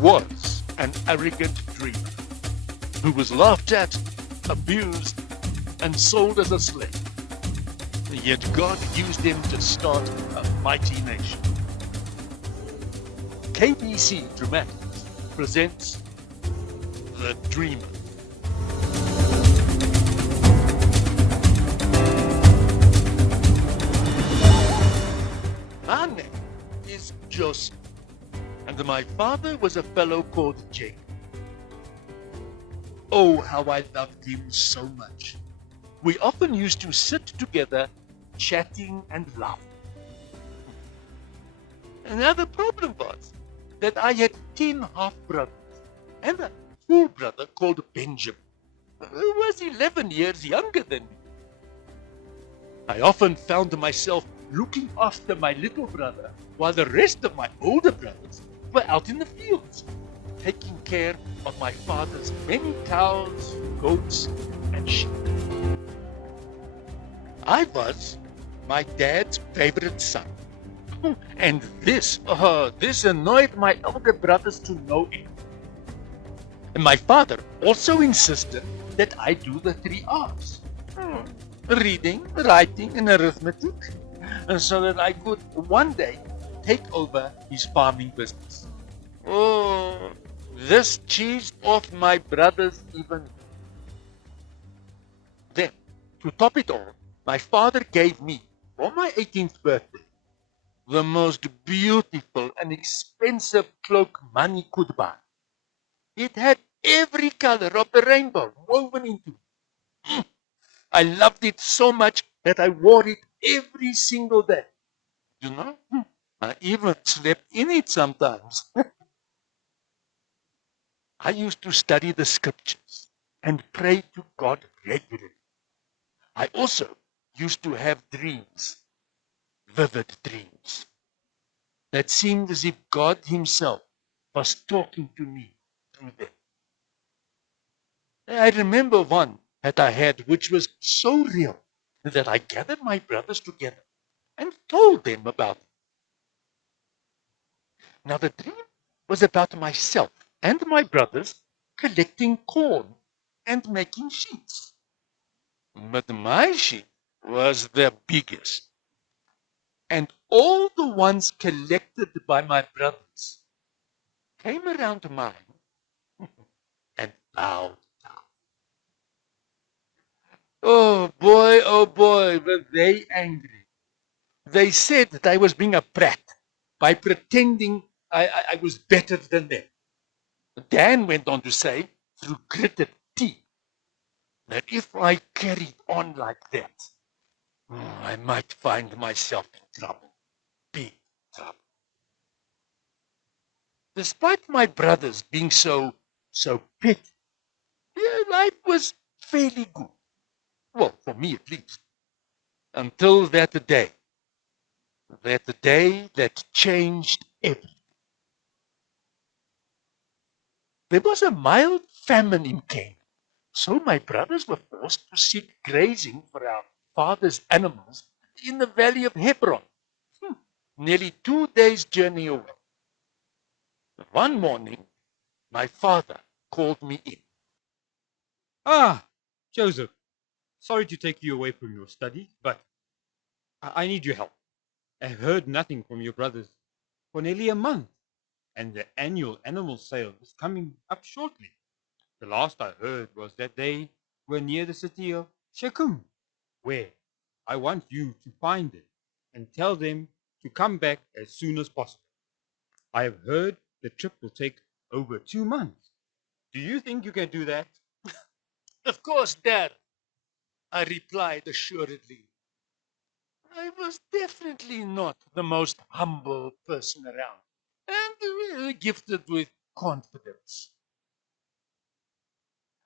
was an arrogant dreamer who was laughed at, abused, and sold as a slave. Yet God used him to start a mighty nation. KBC Dramatics presents The Dreamer. My name is Joseph, and my father was a fellow called Jacob. Oh, how I loved him so much. We often used to sit together, chatting and laughing. Now the problem was that I had 10 half-brothers and a full brother called Benjamin, who was 11 years younger than me. I often found myself looking after my little brother while the rest of my older brothers were out in the fields, taking care of my father's many cows, goats, and sheep. I was my dad's favorite son. And this annoyed my elder brothers to no end. And my father also insisted that I do the 3 R's. Reading, writing, and arithmetic, so that I could one day take over his farming business. Oh, this cheesed off my brothers even. Then, to top it all, my father gave me, for my 18th birthday, the most beautiful and expensive cloak money could buy. It had every color of the rainbow woven into it. I loved it so much that I wore it every single day. You know, I even slept in it sometimes. I used to study the scriptures and pray to God regularly. I also used to have dreams, vivid dreams, that seemed as if God himself was talking to me through them. I remember one that I had which was so real that I gathered my brothers together and told them about it. Now the dream was about myself and my brothers collecting corn and making sheets. But my sheet was the biggest. And all the ones collected by my brothers came around mine and bowed down. Oh boy, were they angry. They said that I was being a brat by pretending I was better than them. Dan went on to say, through gritted teeth, that if I carried on like that, I might find myself in trouble, big trouble. Despite my brothers being so petty, life was fairly good. Well, for me at least. Until that day that changed everything. There was a mild famine in Canaan, so my brothers were forced to seek grazing for our father's animals in the valley of Hebron, nearly 2 days' journey away. One morning, my father called me in. Ah, Joseph, sorry to take you away from your study, but I need your help. I've heard nothing from your brothers for nearly a month, and the annual animal sale is coming up shortly. The last I heard was that they were near the city of Shechem, where I want you to find them and tell them to come back as soon as possible. I have heard the trip will take over 2 months. Do you think you can do that? Of course, Dad, I replied assuredly. I was definitely not the most humble person around, and gifted with confidence.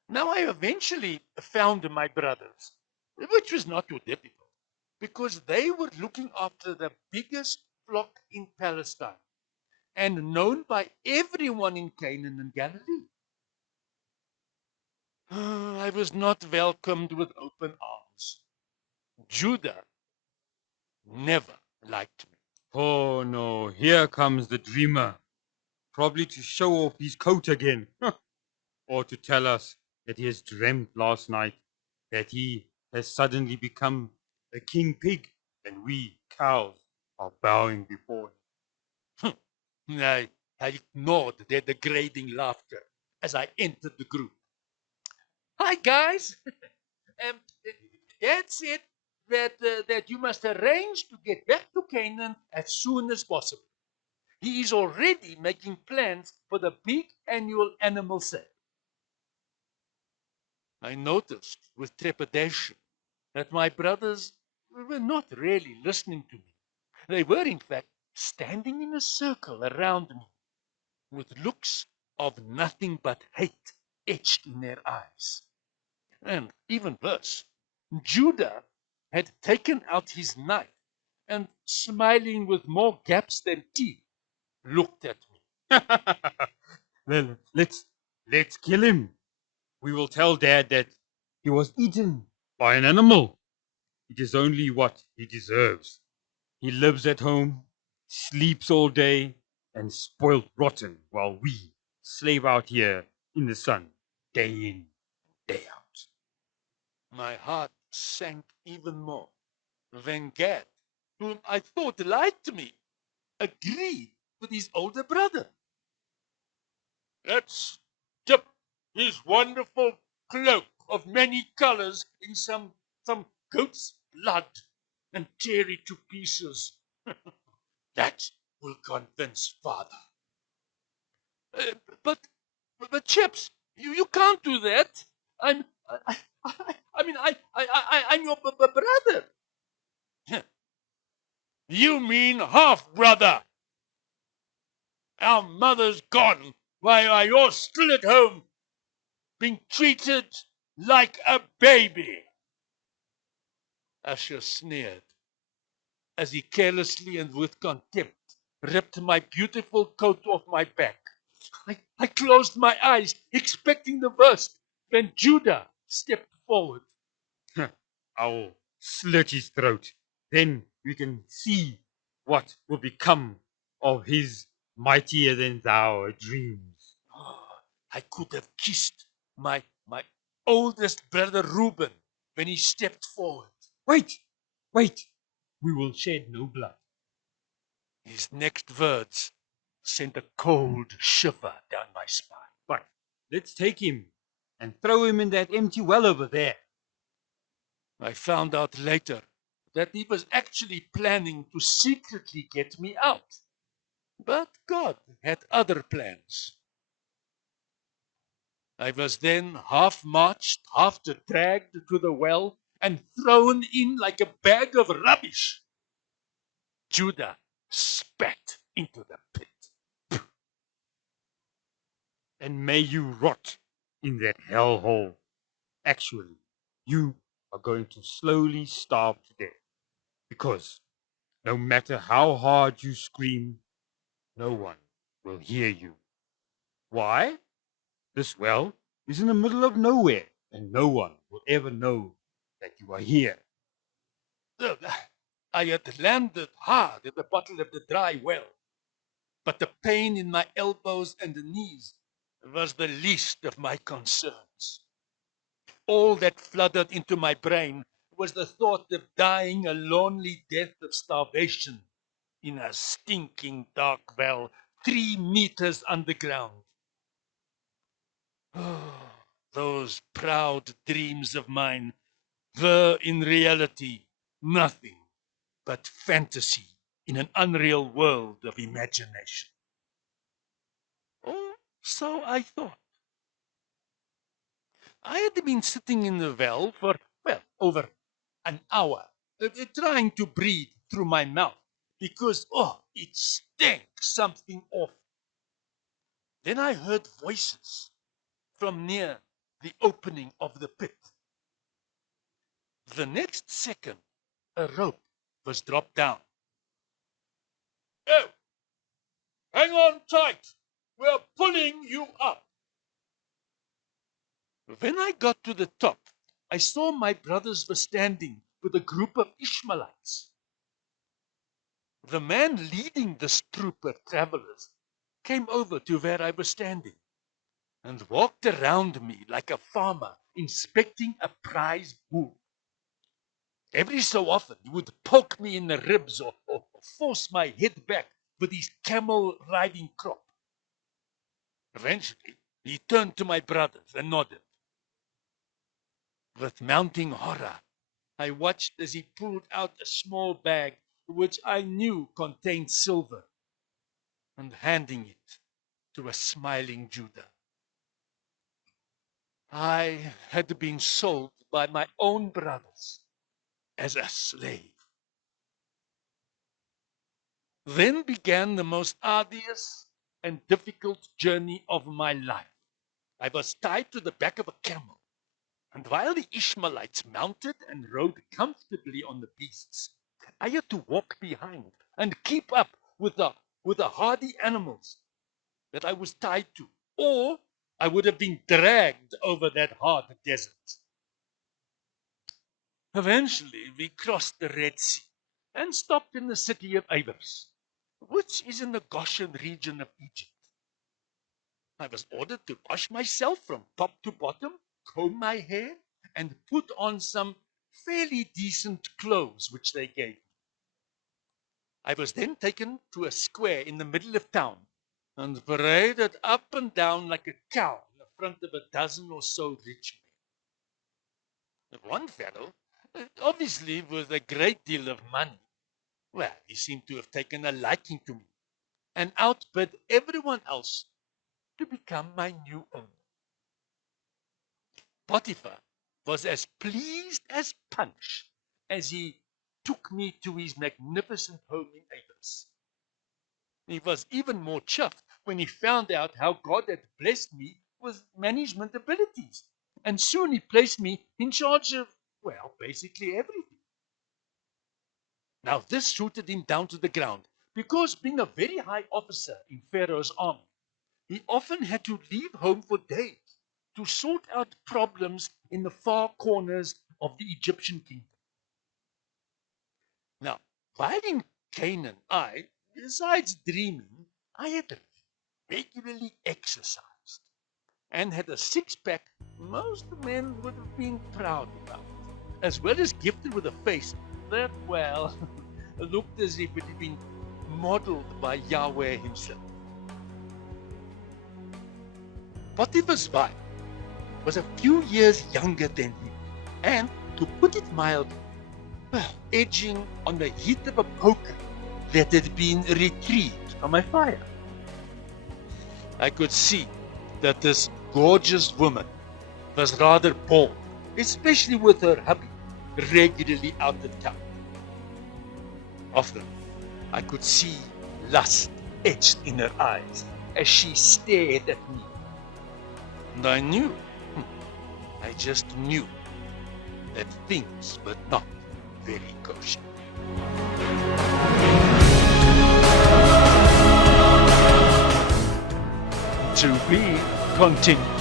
Now I eventually found my brothers, which was not too difficult, because they were looking after the biggest flock in Palestine and known by everyone in Canaan and Galilee. I was not welcomed with open arms. Judah never liked me. Oh no, here comes the dreamer. Probably to show off his coat again. Or to tell us that he has dreamt last night that he has suddenly become a king pig and we cows are bowing before him. I ignored their degrading laughter as I entered the group. Hi, guys. um, Dad said that you must arrange to get back to Canaan as soon as possible. He is already making plans for the big annual animal sale. I noticed with trepidation that my brothers were not really listening to me. They were, in fact, standing in a circle around me with looks of nothing but hate etched in their eyes. And even worse, Judah had taken out his knife and, smiling with more gaps than teeth, looked at me. Well, let's kill him. We will tell Dad that he was eaten by an animal. It is only what he deserves. He lives at home, sleeps all day, and spoiled rotten while we slave out here in the sun, day in, day out. My heart sank even more when Gad, whom I thought liked me, agreed with his older brother. Let's dip his wonderful cloak of many colors in some goat's blood and tear it to pieces. That will convince father. Uh, but but Chips, you can't do that. I'm I'm your brother. You mean half brother? Our mother's gone while you're still at home, being treated like a baby. Asher sneered as he carelessly and with contempt ripped my beautiful coat off my back. I closed my eyes, expecting the worst, when Judah stepped forward. I will slit his throat. Then we can see what will become of his mightier than thou dreams. Oh, I could have kissed my oldest brother Reuben when he stepped forward. Wait, wait. We will shed no blood. His next words sent a cold shiver down my spine. But let's take him and throw him in that empty well over there. I found out later that he was actually planning to secretly get me out. But God had other plans. I was then half marched, half dragged to the well, and thrown in like a bag of rubbish. Judah spat into the pit. And may you rot in that hellhole. Actually, you are going to slowly starve to death. Because no matter how hard you scream, no one will hear you. Why? This well is in the middle of nowhere, and no one will ever know that you are here. I had landed hard at the bottom of the dry well, but the pain in my elbows and knees was the least of my concerns. All that flooded into my brain was the thought of dying a lonely death of starvation in a stinking dark well 3 meters underground. Oh, those proud dreams of mine were in reality nothing but fantasy in an unreal world of imagination. Or so I thought. I had been sitting in the well for, well, over an hour, trying to breathe through my mouth because, oh, it stank something off. Then I heard voices from near the opening of the pit. The next second, a rope was dropped down. Oh, hang on tight. We're pulling you up. When I got to the top, I saw my brothers were standing with a group of Ishmaelites. The man leading this troop of travelers came over to where I was standing and walked around me like a farmer inspecting a prize bull. Every so often, he would poke me in the ribs or force my head back with his camel riding crop. Eventually, he turned to my brothers and nodded. With mounting horror, I watched as he pulled out a small bag which I knew contained silver and handing it to a smiling Judah. I had been sold by my own brothers as a slave. Then began the most arduous and difficult journey of my life. I was tied to the back of a camel, and while the Ishmaelites mounted and rode comfortably on the beasts, I had to walk behind and keep up with the hardy animals that I was tied to, or I would have been dragged over that hard desert. Eventually, we crossed the Red Sea and stopped in the city of Avers, which is in the Goshen region of Egypt. I was ordered to wash myself from top to bottom, comb my hair, and put on some fairly decent clothes which they gave me. I was then taken to a square in the middle of town and paraded up and down like a cow in the front of a dozen or so rich men. One fellow, obviously with a great deal of money, well, he seemed to have taken a liking to me and outbid everyone else to become my new owner. Potiphar was as pleased as Punch as he took me to his magnificent home in Avers. He was even more chuffed when he found out how God had blessed me with management abilities. And soon he placed me in charge of, well, basically everything. Now this suited him down to the ground, because being a very high officer in Pharaoh's army, he often had to leave home for days to sort out problems in the far corners of the Egyptian kingdom. Now, while in Canaan, besides dreaming, I had regularly exercised and had a six-pack most men would have been proud about, as well as gifted with a face that, well, looked as if it had been modeled by Yahweh himself. Potiphar's wife was a few years younger than him, and, to put it mildly, well, edging on the heat of a poker that had been retrieved from a fire. I could see that this gorgeous woman was rather bold, especially with her hubby regularly out of town. Often, I could see lust etched in her eyes as she stared at me. And I knew, I just knew, that things were not very kosher. To be continued.